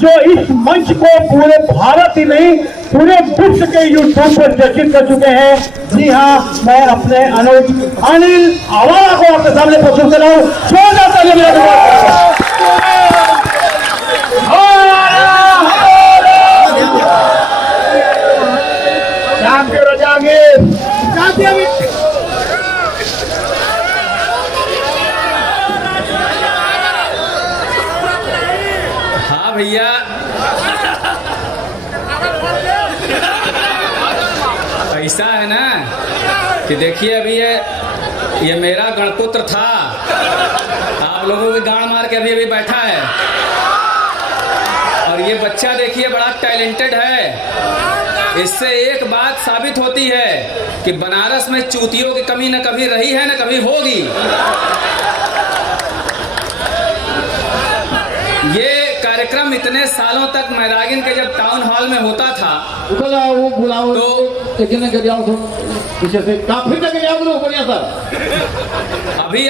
जो इस मंच को पूरे भारत ही नहीं पूरे विश्व के यूट्यूब पर चर्चित कर चुके हैं। जी हाँ, मैं अपने अनुज अनिल आवारा को आपके सामने प्रस्तुत कर रहा हूँ। जोरदार तालियां बजाइए। हाँ भैया, ऐसा है ना कि देखिए अभी ये मेरा गणपुत्र था, आप लोगों के गांड मार के अभी अभी बैठा है, और ये बच्चा देखिए बड़ा टैलेंटेड है। इससे एक बात साबित होती है कि बनारस में चूतियों की कमी न कभी रही है न कभी होगी। ये कार्यक्रम इतने सालों तक मैदागिन के जब टाउन हॉल में होता था तो अभी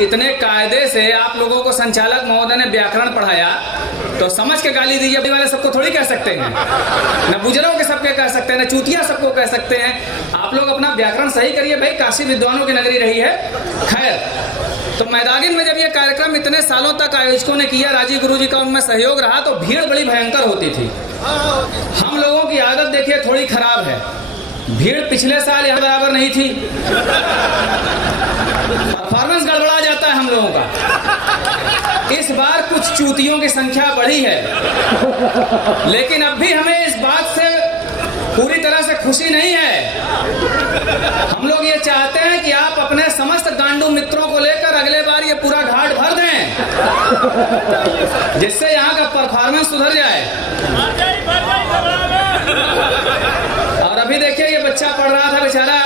इतने कायदे से आप लोगों को संचालक महोदय ने व्याकरण पढ़ाया तो समझ के गाली दीजिए। अभी वाले सबको थोड़ी कह सकते हैं, न बुजुर्गों के सबके कह सकते हैं, न चूतिया सबको कह सकते हैं। आप लोग अपना व्याकरण सही करिए भाई, काशी विद्वानों की नगरी रही है। खैर, तो मैदागिन में जब ये कार्यक्रम इतने सालों तक आयोजकों ने किया, राजीव गुरु जी का उनमें सहयोग रहा, तो भीड़ बड़ी भयंकर होती थी। हम लोगों की आदत देखिए थोड़ी खराब है, भीड़ पिछले साल यहाँ बराबर नहीं थी, परफॉर्मेंस गड़बड़ा जाता है हम लोगों का। इस बार कुछ चूतियों की संख्या बढ़ी है, लेकिन अब भी हमें इस बात से पूरी तरह से खुशी नहीं है। हम लोग ये चाहते हैं कि आप अपने समस्त गांडू मित्रों को लेकर अगले बार ये पूरा घाट भर दें, जिससे यहाँ का परफॉर्मेंस सुधर जाए। और अभी देखिए ये बच्चा पढ़ रहा था बेचारा,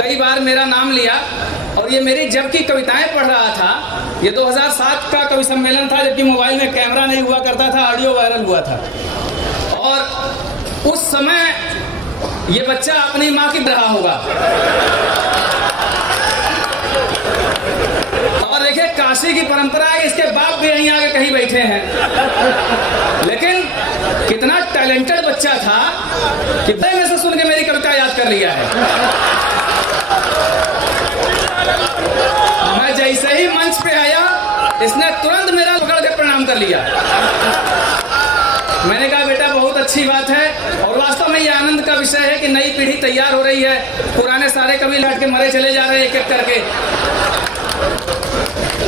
कई बार मेरा नाम लिया, और ये मेरी जब की कविताएं पढ़ रहा था। ये 2007 का कवि सम्मेलन था, जबकि मोबाइल में कैमरा नहीं हुआ करता था, ऑडियो वायरल हुआ था। और उस समय ये बच्चा अपनी माँ की रहा होगा। और देखिए काशी की परंपरा है, इसके बाप भी यहीं आगे कहीं बैठे हैं, लेकिन कितना टैलेंटेड बच्चा था कि में से सुन के मेरी कविता याद कर लिया है। मैं जैसे ही मंच पे आया, इसने तुरंत मेरा पकड़ के प्रणाम कर लिया। मैंने कहा बेटा बहुत अच्छी बात है, और वास्तव में ये आनंद का विषय है कि नई पीढ़ी तैयार हो रही है। पुराने सारे कवि लौट के मरे चले जा रहे हैं एक एक करके।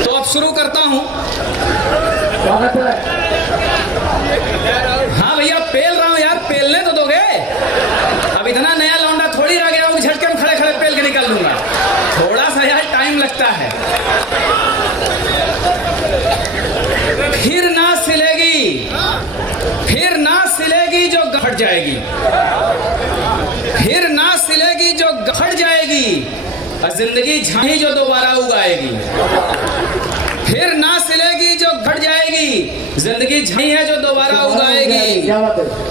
तो अब शुरू करता हूँ। हाँ भैया, पेल रहा हूँ यार, पेलने तो दोगे। अब इतना नया लौंडा थोड़ी आ गया हूँ, झटके में खड़े खड़े पेल के निकल लूंगा। थोड़ा सा यार टाइम लगता है। फिर ना सिलेगी, फिर ना सिलेगी जो गफट जाएगी, फिर ना सिलेगी जो गफट जाएगी, और जिंदगी झांकी जो दोबारा उगाएगी। फिर ना सिलेगी जो घट जाएगी, जिंदगी झाई है जो दोबारा उगाएगी।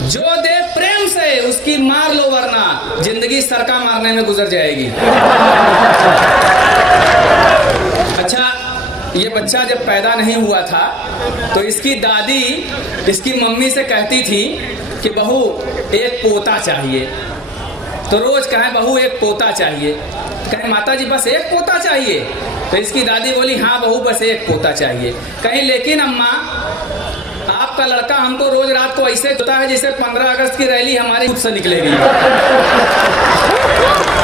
जो दे प्रेम से उसकी मार लो, वरना जिंदगी सरका मारने में गुजर जाएगी। अच्छा, ये बच्चा जब पैदा नहीं हुआ था तो इसकी दादी इसकी मम्मी से कहती थी कि बहू एक पोता चाहिए। तो रोज कहे बहू एक पोता चाहिए, कहे माता जी बस एक पोता चाहिए। तो इसकी दादी बोली हाँ बहू बस एक पोता चाहिए। कहीं लेकिन अम्मा आपका लड़का हमको रोज रात को ऐसे होता है जैसे 15 अगस्त की रैली हमारे खुद से निकलेगी।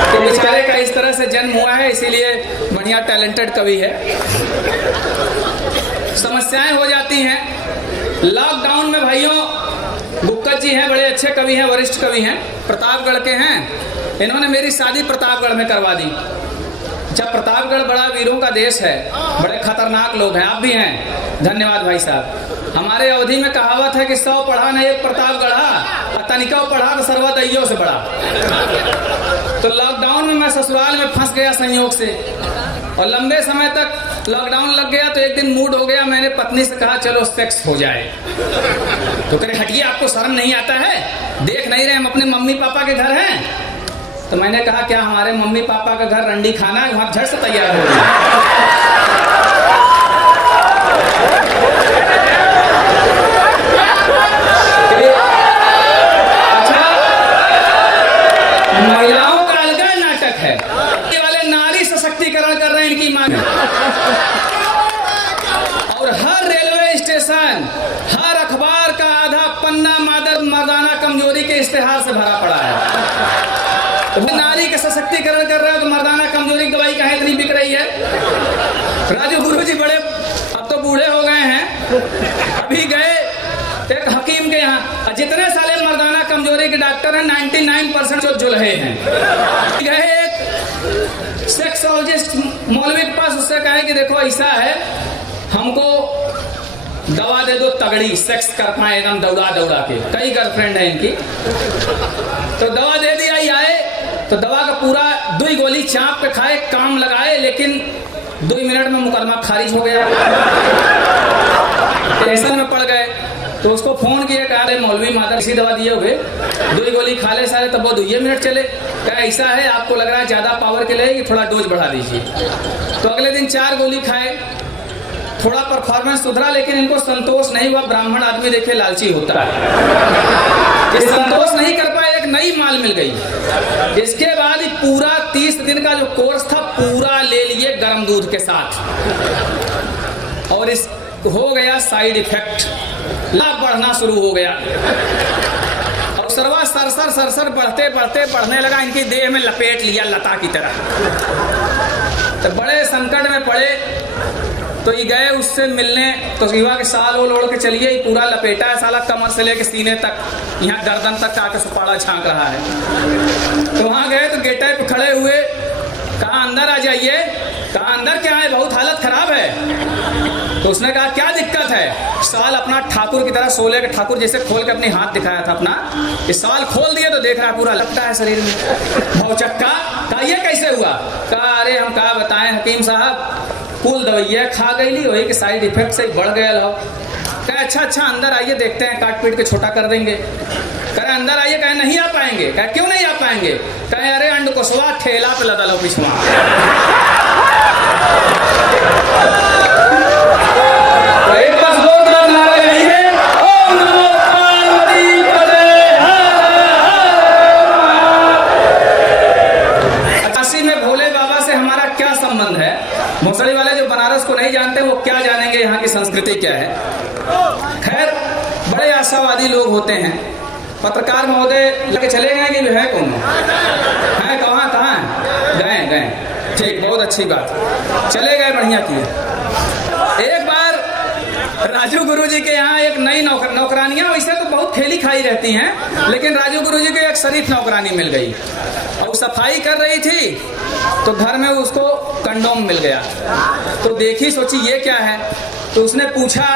तो बेचारे का इस तरह से जन्म हुआ है, इसीलिए बढ़िया टैलेंटेड कवि है। समस्याएं हो जाती हैं लॉकडाउन में। भाइयों, गुप्ता जी हैं, बड़े अच्छे कवि हैं, वरिष्ठ कवि हैं, प्रतापगढ़ के हैं। इन्होंने मेरी शादी प्रतापगढ़ में करवा दी। जब प्रतापगढ़ बड़ा वीरों का देश है, बड़े खतरनाक लोग हैं, आप भी हैं। धन्यवाद भाई साहब। हमारे अवधि में कहावत है कि 100 पढ़ा न एक प्रतापगढ़ा, और तनिका पढ़ा तो सर्वदैयों से बड़ा। तो लॉकडाउन में मैं ससुराल में फंस गया संयोग से, और लंबे समय तक लॉकडाउन लग गया। तो एक दिन मूड हो गया, मैंने पत्नी से कहा चलो सेक्स हो जाए। तो कह रहे हटिए, आपको शर्म नहीं आता है, देख नहीं रहे हम अपने मम्मी पापा के घर हैं। तो मैंने कहा क्या हमारे मम्मी पापा का घर रंडी खाना है, वहां झट से तैयार हो गया। इश्तेहार से भरा पड़ा है। तो नारी का सशक्तिकरण कर रहे हो तो मर्दाना कमजोरी की दवाई कहाँ इतनी बिक रही है। राजू गुरुजी बड़े अब तो बूढ़े हो गए हैं, अभी गए एक हकीम के यहाँ, जितने साले मर्दाना कमजोरी के डॉक्टर हैं 99% जो जुल्हे हैं। गए एक सेक्सोलॉजिस्ट मौलवी के पास, उससे कहे कि देखो ऐसा है, हमको दवा दे दो तगड़ी, सेक्स कर पाए एकदम दौड़ा दौड़ा के, कई गर्लफ्रेंड है इनकी। तो दवा दे दिया, ही आए तो दवा का पूरा 2 गोली चाप के खाए, काम लगाए, लेकिन 2 मिनट में मुकदमा खारिज हो गया। टेंशन में पड़ गए तो उसको फोन किया, कहा मौलवी माता इसी दवा दिए हुए 2 गोली खा ले सारे, तब वो 2 मिनट चले। कहा ऐसा है, आपको लग रहा है ज्यादा पावर के लिए, थोड़ा डोज बढ़ा दीजिए। तो अगले दिन 4 गोली खाए, थोड़ा परफॉर्मेंस सुधरा, लेकिन इनको संतोष नहीं हुआ। ब्राह्मण आदमी देखे लालची होता है, ये संतोष नहीं कर पाए, एक नई माल मिल गई। इसके बाद पूरा 30 दिन का जो कोर्स था पूरा ले लिए गर्म दूध के साथ, और इस हो गया साइड इफेक्ट, लाभ बढ़ना शुरू हो गया। और सरवा सरसर सरसर बढ़ते बढ़ते बढ़ने लगा, इनकी देह में लपेट लिया लता की तरह। तो बड़े संकट में पड़े, तो ये गए उससे मिलने, तो युवा के साल वो ओढ़ के चलिए, ये पूरा लपेटा है साला, कमर से लेके सीने तक, यहाँ गर्दन तक आके सुपाड़ा झांक रहा है। तो वहां गए तो गेटे पे खड़े हुए, कहा अंदर आ जाइए। कहा अंदर क्या है, बहुत हालत खराब है। तो उसने कहा क्या दिक्कत है। साल अपना ठाकुर की तरह, सोले के ठाकुर जैसे खोल के अपनी हाथ दिखाया था अपना, इस साल खोल दिए तो देख रहा है पूरा लगता है शरीर में भौचक्का। कहा ये कैसे हुआ। कहा अरे हम क्या बताएं हकीम साहब, कुल दवाइयाँ खा गई, वही के साइड इफेक्ट से बढ़ गया लो। कहे अच्छा अंदर आइए, देखते हैं, काट पीट के छोटा कर देंगे। कहे अंदर आइए। कहे नहीं आ पाएंगे। कहे क्यों नहीं आ पाएंगे। कहे अरे अंडकोशवा ठेला पे लदा लो पिछवा। तो एक बार जोरदार नारा यही है, ओम नमो पार्वती पते हर। काशी में भोले बाबा से हमारा क्या संबंध है। मुसली वाले जो बनारस को नहीं जानते वो क्या जानेंगे यहाँ की संस्कृति क्या है। खैर बड़े आशावादी लोग होते हैं। पत्रकार महोदय लेके चले गए कि है कौन है, कहाँ गए। ठीक, बहुत अच्छी बात, चले गए, बढ़िया किए। एक बार राजू गुरुजी के यहाँ एक नई नौकरानियां, वैसे तो बहुत खेली खाई रहती हैं, लेकिन राजू गुरुजी के एक शरीफ नौकरानी मिल गई और सफाई कर रही थी, तो घर में उसको कंडोम मिल गया। तो देखी, सोची ये क्या है। तो उसने पूछा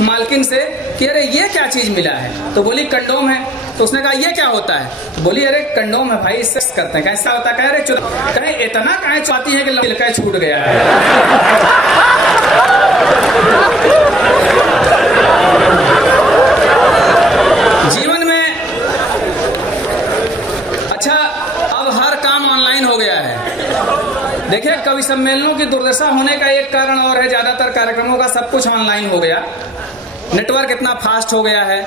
मालकिन से कि अरे ये क्या चीज मिला है। तो बोली कंडोम है। तो उसने कहा ये क्या होता है। तो बोली अरे कंडोम है भाई, सेक्स करते हैं। कैसा होता है। कह रहे कहे इतना कहे चाहती है कि लड़का छूट गया है। जीवन में अच्छा अब हर काम ऑनलाइन हो गया है। देखिए कवि सम्मेलनों की दुर्दशा होने का एक कारण और है, ज्यादातर कार्यक्रमों का सब कुछ ऑनलाइन हो गया। नेटवर्क इतना फास्ट हो गया है,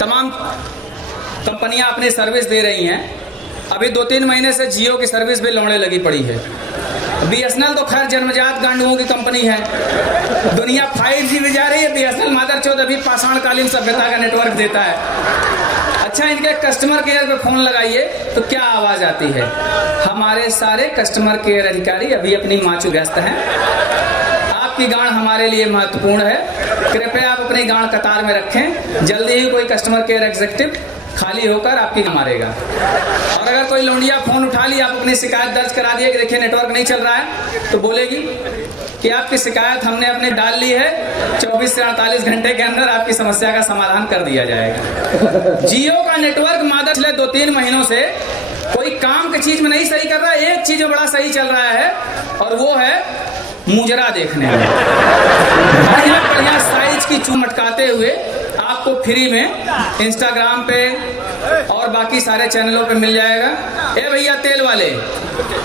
तमाम कंपनियां अपनी सर्विस दे रही हैं। अभी 2-3 महीने से जियो की सर्विस भी लौड़ने लगी पड़ी है। BSNL तो खैर जन्मजात गांडुओं की कंपनी है, दुनिया 5G में जा रही है। BSNL मादरचोद अभी पाषाणकालीन सभ्यता का नेटवर्क देता है। अच्छा इनके कस्टमर केयर पे फोन लगाइए तो क्या आवाज आती है। हमारे सारे कस्टमर केयर अधिकारी अभी अपनी माचू व्यस्त हैं, आपकी गांड हमारे लिए महत्वपूर्ण है, कृपया आप अपनी गांड कतार में रखें, जल्दी ही कोई कस्टमर केयर एग्जीक्यूटिव खाली होकर आपकी मारेगा। और अगर कोई लौंडिया फोन उठा ली, आप अपनी शिकायत दर्ज करा दिए कि देखिए नेटवर्क नहीं चल रहा है, तो बोलेगी कि आपकी शिकायत हमने अपने डाल ली है, 24 से 48 घंटे के अंदर आपकी समस्या का समाधान कर दिया जाएगा। जियो का नेटवर्क मादर पिछले 2-3 महीनों से कोई काम की चीज में नहीं सही कर रहा है, एक चीज में बड़ा सही चल रहा है और वो है मुजरा देखने में। बढ़िया साइज की चूम मटकाते हुए आपको फ्री में इंस्टाग्राम पे और बाकी सारे चैनलों पे मिल जाएगा। ए भैया तेल वाले,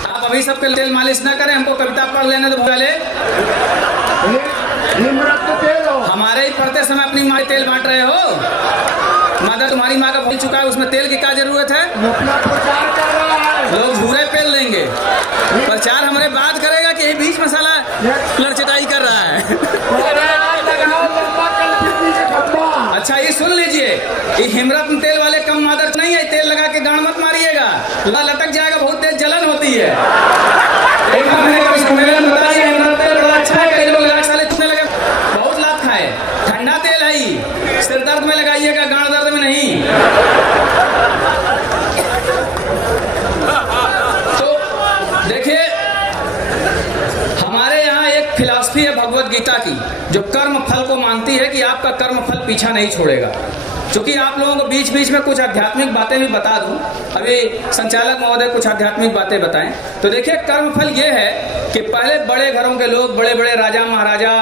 आप अभी सबके तेल मालिश ना करें, हमको कविता पढ़ लेने दो। पहले हमारे ही पढ़ते समय अपनी माँ तेल बांट रहे हो। माता तुम्हारी माँ का भूल चुका है, उसमें तेल की क्या जरूरत है। लोग भूरे पेल देंगे, प्रचार हमारे बात करेगा कि ये बीच मसाला लड़चटाई कर रहा है। अच्छा ये सुन लीजिए, ये हिमरत तेल वाले कम मादर नहीं है, तेल लगा के गांड मत मारिएगा, लटक जाएगा, बहुत तेज जलन होती है। एक बार मैंने कभी सम्मेलन में बताया हिमरत तेल बड़ा अच्छा है, कई लोग लगा साले तुमने लगा, बहुत लाभ खाए, ठंडा तेल है ही, सिर दर्द में लगाइएगा, गांड दर्द में नहीं। तो देखिए हमारे यहाँ एक फिलॉसफी है भगवत गीता की, जो कर्म फल को मानती है कि आपका कर्म फल पीछा नहीं छोड़ेगा। क्योंकि आप लोगों को बीच बीच में कुछ आध्यात्मिक बातें भी बता दूं, अभी संचालक महोदय कुछ आध्यात्मिक बातें बताएं। तो देखिए कर्म फल ये है कि पहले बड़े घरों के लोग, बड़े बड़े राजा महाराजा,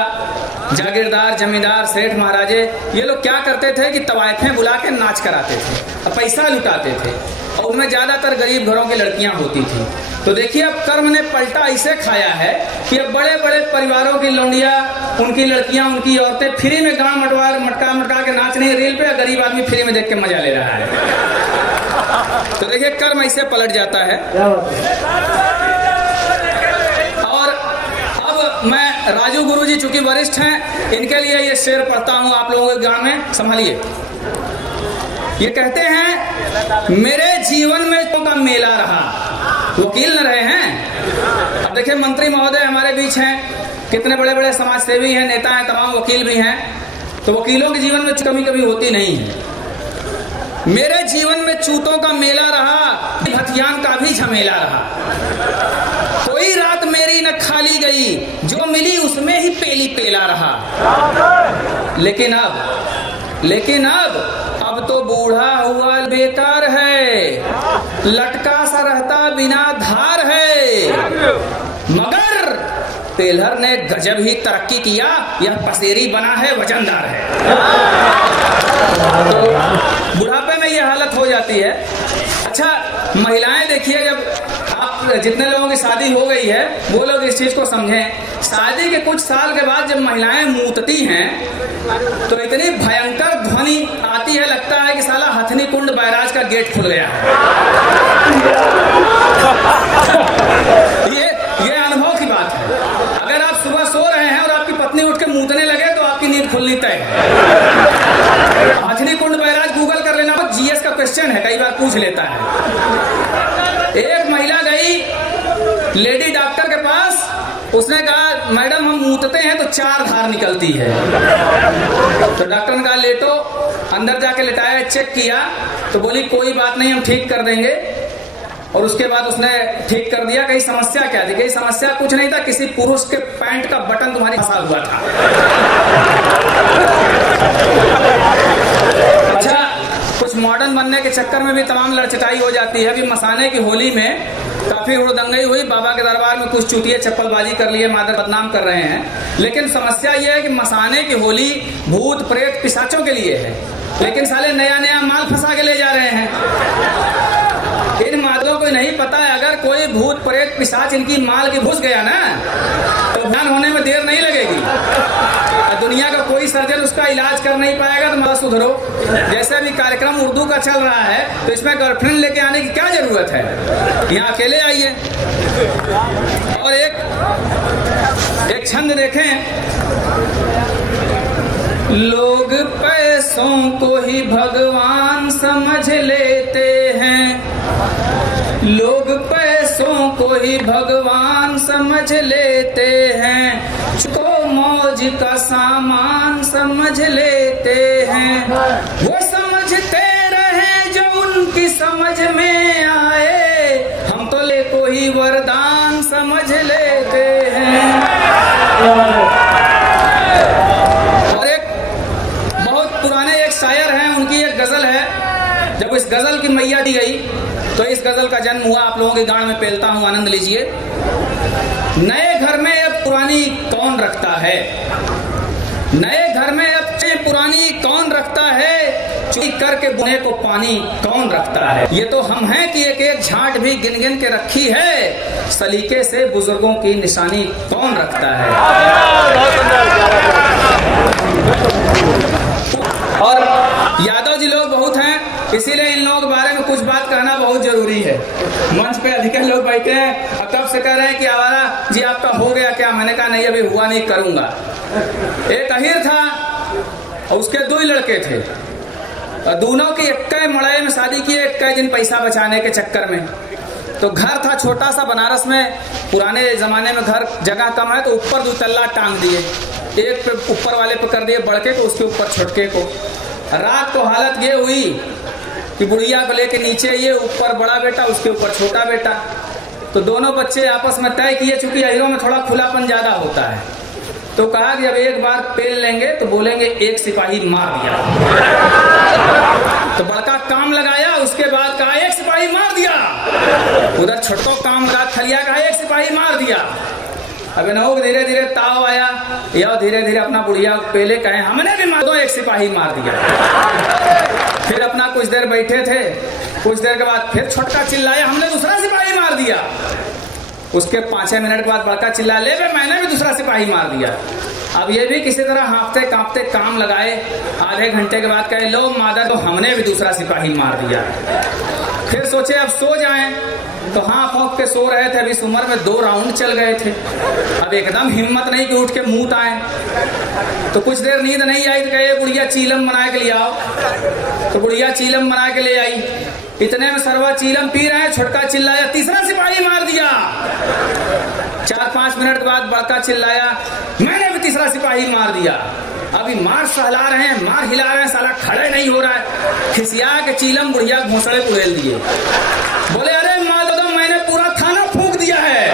जागीरदार, जमींदार, सेठ महाराजे, ये लोग क्या करते थे कि तवाइफें बुला के नाच कराते थे, पैसा लुटाते थे, और उनमें ज्यादातर गरीब घरों की लड़कियां होती थी। तो देखिए अब कर्म ने पलटा ऐसे खाया है कि अब बड़े बड़े परिवारों की लौंडिया, उनकी लड़कियां, उनकी औरतें फ्री में गांव मटका के नाच रही रील पे, गरीब आदमी फ्री में देख के मजा ले रहा है। तो देखिए कर्म ऐसे पलट जाता है। और अब मैं राजू गुरुजी चूंकि वरिष्ठ हैं, इनके लिए ये शेर पढ़ता हूं आप लोगों के गांव में, संभालिए। ये कहते हैं मेरे जीवन में तो का मेला रहा, वकील न रहे हैं। अब देखिए मंत्री महोदय हमारे बीच हैं, कितने बड़े बड़े समाज सेवी हैं, नेता हैं, तमाम वकील भी हैं। तो वकीलों के जीवन में कमी कभी होती नहीं है। मेरे जीवन में चूतों का मेला रहा, हथियान का भी झमेला रहा। कोई रात मेरी न खाली गई, जो मिली उसमें ही पेली पेला रहा। लेकिन अब तो बूढ़ा हुआ बेकार है, लटका सा रहता बिना धार है। मगर पेलहर ने गजब ही तरक्की किया, यह पसेरी बना है, वजनदार है। तो बुढ़ापे में यह हालत हो जाती है। अच्छा महिलाएं देखिए, जब आप जितने लोगों की शादी हो गई है वो लोग इस चीज को समझें। शादी के कुछ साल के बाद जब महिलाएं मूतती हैं तो इतनी भयंकर ध्वनि आती है, लगता है कि साला हथनी कुंड बैराज का गेट खुल गया है। ये अनुभव की बात है। अगर आप सुबह सो रहे हैं और आपकी पत्नी उठ के मूतने लगे तो आपकी नींद खुलनी तय है। हथनी कुंड बैराज गूगल कर लेना, जीएस का क्वेश्चन है, कई बार पूछ लेता है। एक महिला गई लेडी डॉक्टर के पास, उसने कहा मैडम हम मूतते हैं तो 4 धार निकलती है। तो डॉक्टर ने कहा लेटो, अंदर जाके लेटाया, चेक किया तो बोली कोई बात नहीं, हम ठीक कर देंगे। और उसके बाद उसने ठीक कर दिया। कहीं समस्या क्या थी? कहीं समस्या कुछ नहीं था, किसी पुरुष के पैंट का बटन तुम्हारी फंसा हुआ था। अच्छा कुछ मॉडर्न बनने के चक्कर में भी तमाम लड़चटाई हो जाती है। अभी मसाने की होली में काफी हुड़दंगई हुई, बाबा के दरबार में कुछ चूतिए चप्पलबाजी कर लिए, मादर बदनाम कर रहे हैं। लेकिन समस्या यह है कि मसाने की होली भूत प्रेत पिशाचों के लिए है, लेकिन साले नया नया माल फंसा के ले जा रहे हैं। इन मादों को नहीं पता है, अगर कोई भूत प्रेत पिशाच इनकी माल की घुस गया ना तो ध्यान होने में देर नहीं लगेगी। दुनिया का कोई सर्जन उसका इलाज कर नहीं पाएगा। तो मत सुधरो। जैसे अभी कार्यक्रम उर्दू का चल रहा है तो इसमें गर्लफ्रेंड लेके आने की क्या जरूरत है? यहाँ अकेले आइए। और एक छंद देखें, लोग पैसों को ही भगवान समझ लेते हैं, लोग पैसों को ही भगवान समझ लेते हैं, को मौज का सामान समझ लेते हैं। वो समझते रहे जो उनकी समझ में आए, हम तो ले को ही वरदान समझ लेते हैं। और एक बहुत पुराने एक शायर हैं, उनकी एक गजल है। जब इस गजल की मैया दी गई तो इस गजल का जन्म हुआ, आप लोगों के गान में पेलता हूं, आनंद लीजिए। नए घर में अब पुरानी कौन रखता है, नए घर में अब पुरानी कौन रखता है, चुरी करके बुने को पानी कौन रखता है। ये तो हम हैं कि एक एक झांट भी गिन गिन के रखी है, सलीके से बुजुर्गों की निशानी कौन रखता है। और यादव जी लोग बहुत हैं, इसीलिए इन लोगों के बारे में कुछ बात कहना बहुत जरूरी है। मंच पे अधिक लोग बैठे हैं और कब से कह रहे हैं कि आवारा जी आपका हो गया क्या? मैंने कहा नहीं अभी हुआ नहीं, करूंगा। एक अहीर था, और उसके 2 लड़के थे, और दोनों की इक्के मड़ाई में शादी किए, इक्के दिन पैसा बचाने के चक्कर में। तो घर था छोटा सा बनारस में, पुराने जमाने में घर जगह कम है, तो ऊपर 2 तल्ला टांग दिए, एक पे ऊपर वाले पे कर दिए बड़के को, उसके ऊपर छोटके को। रात को हालत ये हुई कि बुढ़िया को लेके नीचे ये ऊपर बड़ा बेटा, उसके ऊपर छोटा बेटा। तो दोनों बच्चे आपस में तय किए, चूंकि अहिरों में थोड़ा खुलापन ज्यादा होता है, तो कहा कि अब एक बार पेल लेंगे तो बोलेंगे एक सिपाही मार दिया। तो बड़का काम लगाया, उसके बाद कहा एक सिपाही मार दिया। उधर छोटको काम लगा खलिया, कहा एक सिपाही मार दिया। अब इन्हों धीरे धीरे ताव आया, या धीरे धीरे अपना बुढ़िया पेले कहे हमने भी मार दो, एक सिपाही मार दिया। फिर अपना कुछ देर बैठे थे, कुछ देर के बाद फिर छोटका चिल्लाया हमने दूसरा सिपाही मार दिया। उसके 5 मिनट के बाद बड़का चिल्ला ले मैंने भी दूसरा सिपाही मार दिया। अब ये भी किसी तरह हाँफते कांपते काम लगाए, आधे घंटे के बाद कहे लो मादर, तो हमने भी दूसरा सिपाही मार दिया। फिर सोचे अब सो जाएं, तो हाँफ हाँफ के सो रहे थे। अभी इस उम्र में 2 राउंड चल गए थे, अब एकदम हिम्मत नहीं कि उठ के मुंह आए। तो कुछ देर नींद नहीं आई तो कहे बुढ़िया चीलम बना के ले आओ। तो बुढ़िया चीलम बना के ले आई। इतने में सरवा चीलम पी रहे हैं, छोटका चिल्लाया तीसरा सिपाही मार दिया। 4-5 मिनट के बाद बड़का चिल्लाया मैंने भी तीसरा सिपाही मार दिया। अभी मार सहला रहे हैं, मार हिला रहे हैं, साला खड़े नहीं हो रहा है। खिसिया के चीलम बुढ़िया घोंसड़े उड़ेल दिए। बोले अरे मार दो, मैंने पूरा थाना फूंक दिया है।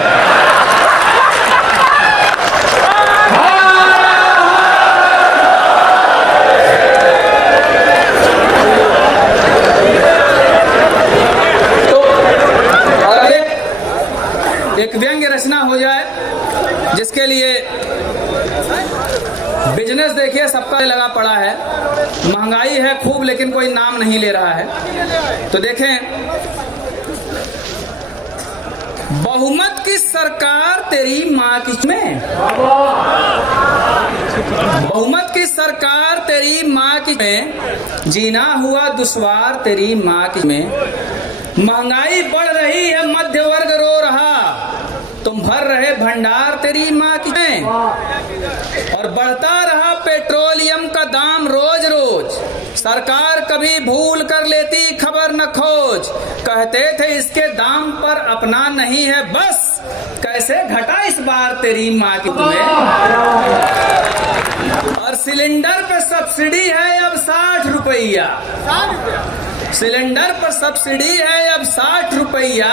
एक व्यंग्य रचना हो जाए जिसके लिए बिजनेस देखिए सबका लगा पड़ा है, महंगाई है खूब लेकिन कोई नाम नहीं ले रहा है। तो देखें, बहुमत की सरकार तेरी माँ की में, बहुमत की सरकार तेरी माँ की में, जीना हुआ दुश्वार तेरी माँ की में। महंगाई बढ़ रही है, मध्य वर्ग रो रहा, तुम भर रहे भंडार तेरी माँ की में। और बढ़ता रहा पेट्रोलियम का दाम रोज रोज, सरकार कभी भूल कर लेती खबर न खोज। कहते थे इसके दाम पर अपना नहीं है बस, कैसे घटा इस बार तेरी माँ की में। और सिलेंडर पे सब्सिडी है अब 60 रुपया, सिलेंडर पर सब्सिडी है अब 60 रुपया,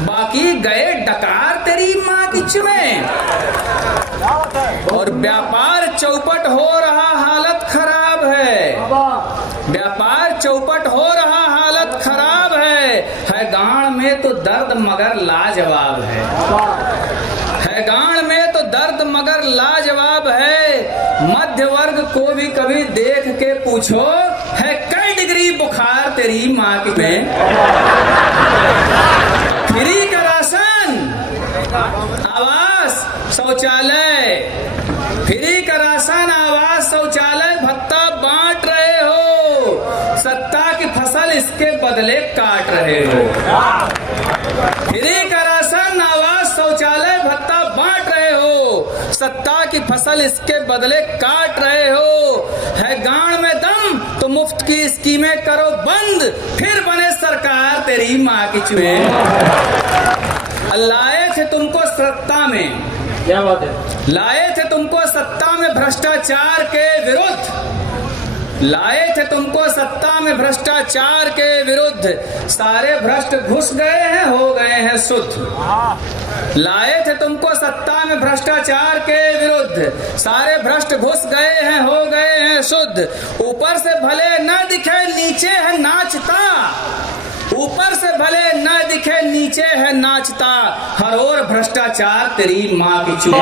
बाकी गए डकार तेरी माँ की चुमें। और व्यापार चौपट हो रहा हालत खराब है, व्यापार चौपट हो रहा हालत खराब है गांड में तो दर्द मगर लाजवाब है गांड में तो दर्द मगर लाजवाब है। मध्य वर्ग को भी कभी देख के पूछो है कई डिग्री बुखार तेरी माँ की में। फ्री का राशन, आवास, शौचालय, फ्री का राशन, आवास, शौचालय, भत्ता बांट रहे हो, सत्ता की फसल इसके बदले काट रहे हो। फ्री का राशन, आवास, शौचालय, भत्ता बांट रहे हो, सत्ता की फसल इसके बदले काट रहे हो। है गांड में दम तो मुफ्त की स्कीमें करो बंद, फिर बने सरकार तेरी माँ की चुए। लाए थे तुमको सत्ता में, क्या बात है, लाए थे तुमको सत्ता में भ्रष्टाचार के विरुद्ध, लाए थे तुमको सत्ता में भ्रष्टाचार के विरुद्ध, सारे भ्रष्ट घुस गए हैं हो गए हैं शुद्ध। लाए थे तुमको सत्ता में भ्रष्टाचार के विरुद्ध, सारे भ्रष्ट घुस गए हैं हो गए हैं शुद्ध। ऊपर से भले न दिखे नीचे है नाचता, ऊपर से भले न दिखे नीचे है नाचता, हर ओर भ्रष्टाचार तेरी माँ की चुए।